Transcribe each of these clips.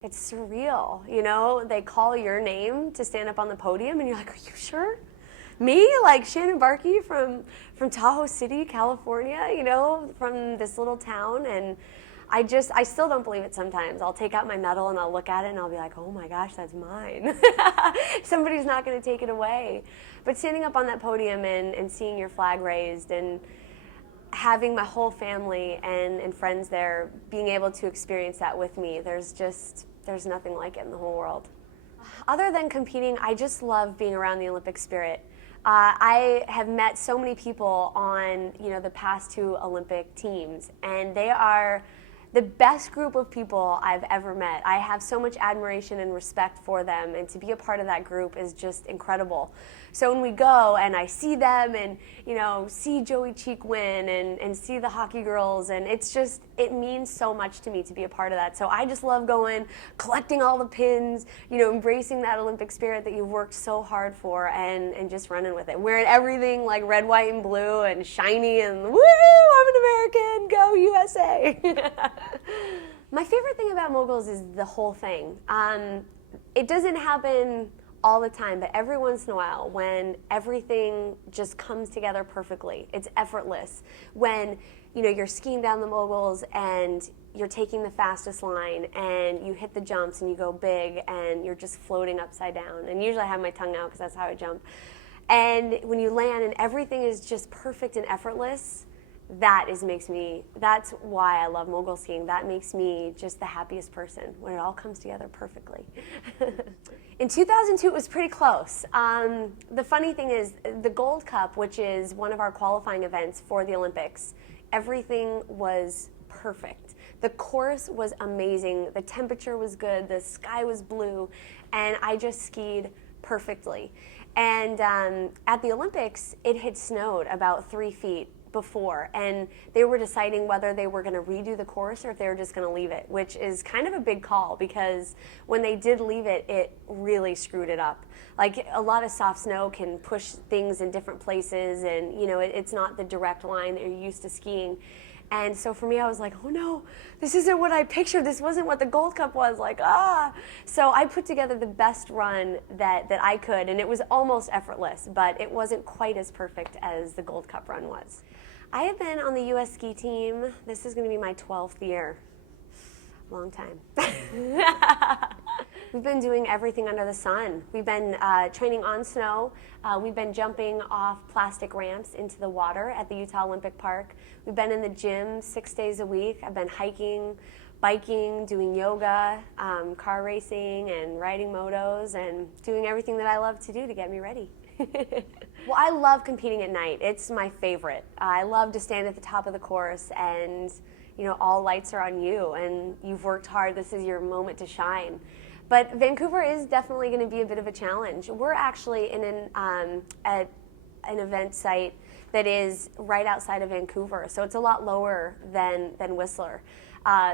It's surreal, you know? They call your name to stand up on the podium, and you're like, are you sure? Me? Like Shannon Bahrke from Tahoe City, California, you know, from this little town. And I still don't believe it sometimes. I'll take out my medal and I'll look at it and I'll be like, oh my gosh, that's mine. Somebody's not going to take it away. But standing up on that podium and seeing your flag raised and having my whole family and friends there being able to experience that with me, there's nothing like it in the whole world. Other than competing, I just love being around the Olympic spirit. I have met so many people on, you know, the past two Olympic teams, and they are the best group of people I've ever met. I have so much admiration and respect for them, and to be a part of that group is just incredible. So when we go and I see them and, you know, see Joey Cheek win and see the hockey girls, and it means so much to me to be a part of that. So I just love going, collecting all the pins, you know, embracing that Olympic spirit that you've worked so hard for, and just running with it. Wearing everything like red, white, and blue and shiny and woo, I'm an American, go USA. My favorite thing about moguls is the whole thing. It doesn't happen all the time, but every once in a while when everything just comes together perfectly, it's effortless. When, you know, you're skiing down the moguls and you're taking the fastest line and you hit the jumps and you go big and you're just floating upside down. And usually I have my tongue out because that's how I jump. And when you land and everything is just perfect and effortless, that's why I love mogul skiing. That makes me just the happiest person, when it all comes together perfectly. In 2002, it was pretty close. The funny thing is, the Gold Cup, which is one of our qualifying events for the Olympics, everything was perfect. The course was amazing, the temperature was good, the sky was blue, and I just skied perfectly. And at the Olympics, it had snowed about 3 feet before, and they were deciding whether they were going to redo the course or if they were just going to leave it, which is kind of a big call because when they did leave it, it really screwed it up. Like, a lot of soft snow can push things in different places, and you know, it's not the direct line that you're used to skiing. And so for me, I was like, oh no, this isn't what I pictured. This wasn't what the Gold Cup was, like, ah. So I put together the best run that I could, and it was almost effortless, but it wasn't quite as perfect as the Gold Cup run was. I have been on the U.S. ski team. This is going to be my 12th year. Long time. We've been doing everything under the sun. We've been training on snow. We've been jumping off plastic ramps into the water at the Utah Olympic Park. We've been in the gym 6 days a week. I've been hiking, biking, doing yoga, car racing, and riding motos, and doing everything that I love to do to get me ready. Well, I love competing at night. It's my favorite. I love to stand at the top of the course and, you know, all lights are on you and you've worked hard. This is your moment to shine. But Vancouver is definitely going to be a bit of a challenge. We're actually in an event site that is right outside of Vancouver, so it's a lot lower than Whistler.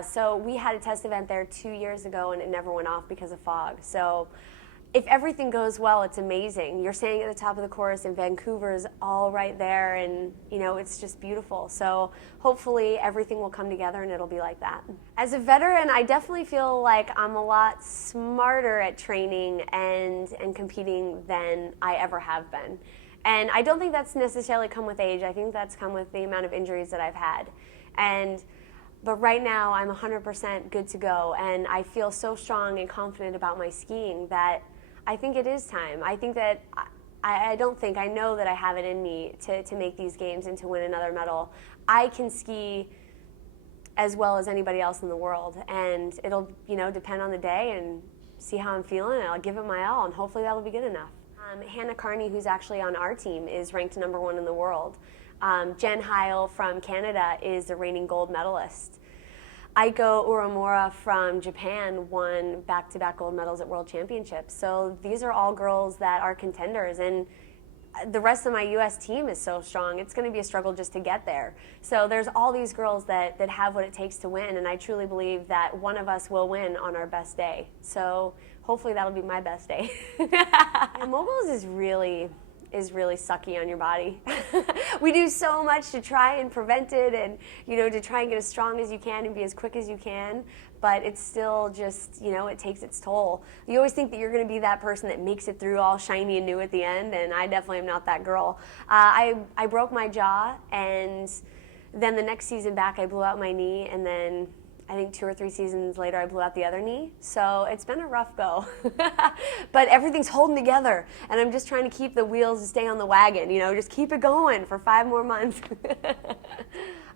So we had a test event there 2 years ago and it never went off because of fog. So if everything goes well, it's amazing. You're standing at the top of the course and Vancouver's all right there, and you know, it's just beautiful. So hopefully everything will come together and it'll be like that. As a veteran, I definitely feel like I'm a lot smarter at training and competing than I ever have been. And I don't think that's necessarily come with age. I think that's come with the amount of injuries that I've had. But right now, I'm 100% good to go, and I feel so strong and confident about my skiing that I think it is time. I think that, I know that I have it in me to make these games and to win another medal. I can ski as well as anybody else in the world, and it'll, you know, depend on the day and see how I'm feeling, and I'll give it my all, and hopefully that'll be good enough. Hannah Carney, who's actually on our team, is ranked #1 in the world. Jen Heil from Canada is the reigning gold medalist. Aiko Uramura from Japan won back-to-back gold medals at World Championships. So these are all girls that are contenders, and the rest of my U.S. team is so strong, it's going to be a struggle just to get there. So there's all these girls that have what it takes to win, and I truly believe that one of us will win on our best day. So hopefully that'll be my best day. Moguls is really is really sucky on your body. We do so much to try and prevent it, and to try and get as strong as you can and be as quick as you can, but it's still just, it takes its toll. You always think that you're going to be that person that makes it through all shiny and new at the end, and I definitely am not that girl. I broke my jaw, and then the next season back I blew out my knee, and then I think 2 or 3 seasons later I blew out the other knee. So it's been a rough go. But everything's holding together, and I'm just trying to keep the wheels to stay on the wagon, just keep it going for 5 more months.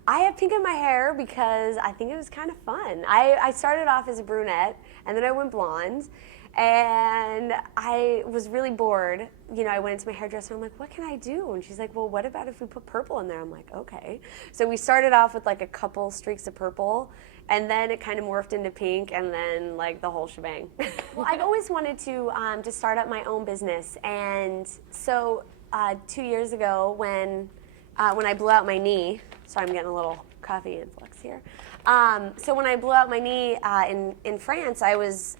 I have pink in my hair because I think it was kind of fun. I started off as a brunette, and then I went blonde, and I was really bored. I went into my hairdresser, and I'm like, what can I do? And she's like, well, what about if we put purple in there? I'm like, okay. So we started off with like a couple streaks of purple, and then it kind of morphed into pink, and then like the whole shebang. Well, I've always wanted to start up my own business, and so 2 years ago when I blew out my knee, sorry, I'm getting a little coffee influx here. So when I blew out my knee in France, I was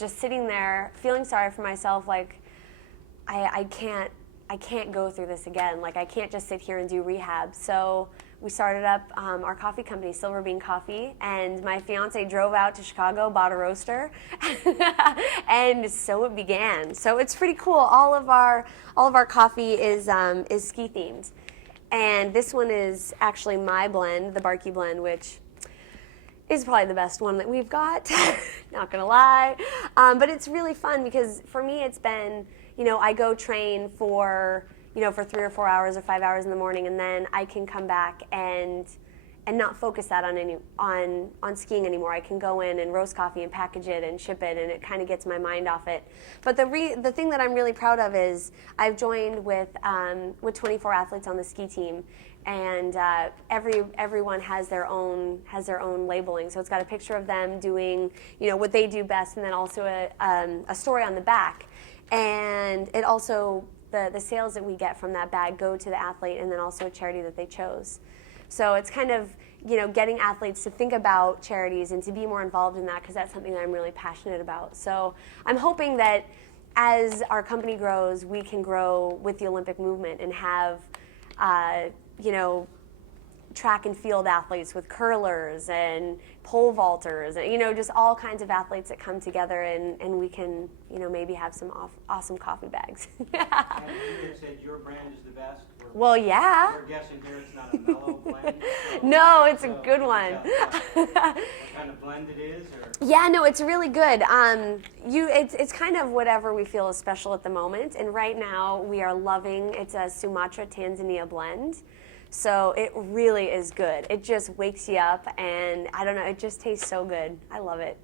just sitting there feeling sorry for myself, like I can't go through this again. Like I can't just sit here and do rehab. So we started up our coffee company, Silver Bean Coffee, and my fiance drove out to Chicago, bought a roaster, and so it began. So it's pretty cool. All of our coffee is ski themed, and this one is actually my blend, the Bahrke blend, which is probably the best one that we've got. Not gonna lie, but it's really fun because for me it's been, I go train for 3 or 4 hours or 5 hours in the morning, and then I can come back and not focus that on skiing anymore. I can go in and roast coffee and package it and ship it, and it kind of gets my mind off it. But the thing that I'm really proud of is I've joined with 24 athletes on the ski team, and everyone has their own labeling. So it's got a picture of them doing what they do best, and then also a story on the back. And it also, the sales that we get from that bag go to the athlete, and then also a charity that they chose. So it's kind of, getting athletes to think about charities and to be more involved in that, because that's something that I'm really passionate about. So I'm hoping that as our company grows, we can grow with the Olympic movement and have, track and field athletes with curlers and pole vaulters, and just all kinds of athletes that come together, and we can maybe have some awesome coffee bags. And you had said your brand is the best. Well, yeah. We're guessing here it's not a mellow blend. No, it's a good one. What kind of blend it is? Or? Yeah, no, it's really good. It's kind of whatever we feel is special at the moment, and right now we are loving, it's a Sumatra Tanzania blend. So it really is good. It just wakes you up, and I don't know, it just tastes so good. I love it.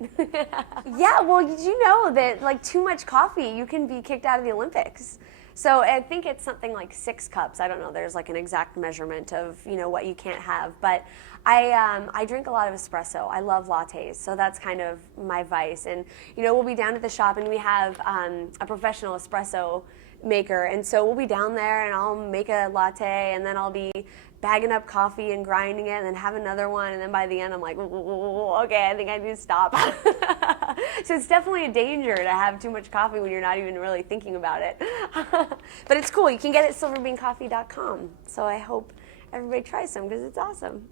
Yeah, well, did you know that like too much coffee, you can be kicked out of the Olympics? So I think it's something like 6 cups. I don't know, there's like an exact measurement of what you can't have. But I drink a lot of espresso. I love lattes, so that's kind of my vice. And we'll be down at the shop, and we have a professional espresso maker, and so we'll be down there, and I'll make a latte, and then I'll be bagging up coffee and grinding it, and then have another one, and then by the end I'm like, okay, I think I need to stop. So it's definitely a danger to have too much coffee when you're not even really thinking about it. But it's cool. You can get it at silverbeancoffee.com. So I hope everybody tries some, because it's awesome.